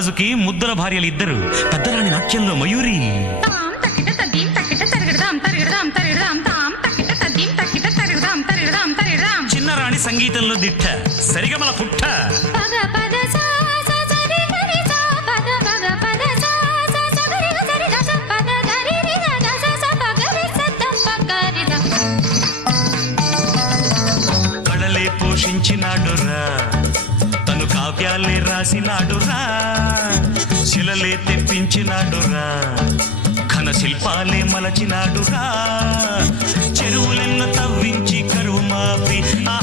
రాజుకి ముద్దుల భార్యలు ఇద్దరు, పెద్దరాణి నాట్యంలో మయూరి, చిన్నరాణి సంగీతంలో దిట్ట, సరిగమల పుట్ట. కళలే పోషించినాడురా, తను కావ్యాలే రాసినాడురా, శిలలే తెప్పించినాడురా, ఘన శిల్పాలే మలచినాడురా,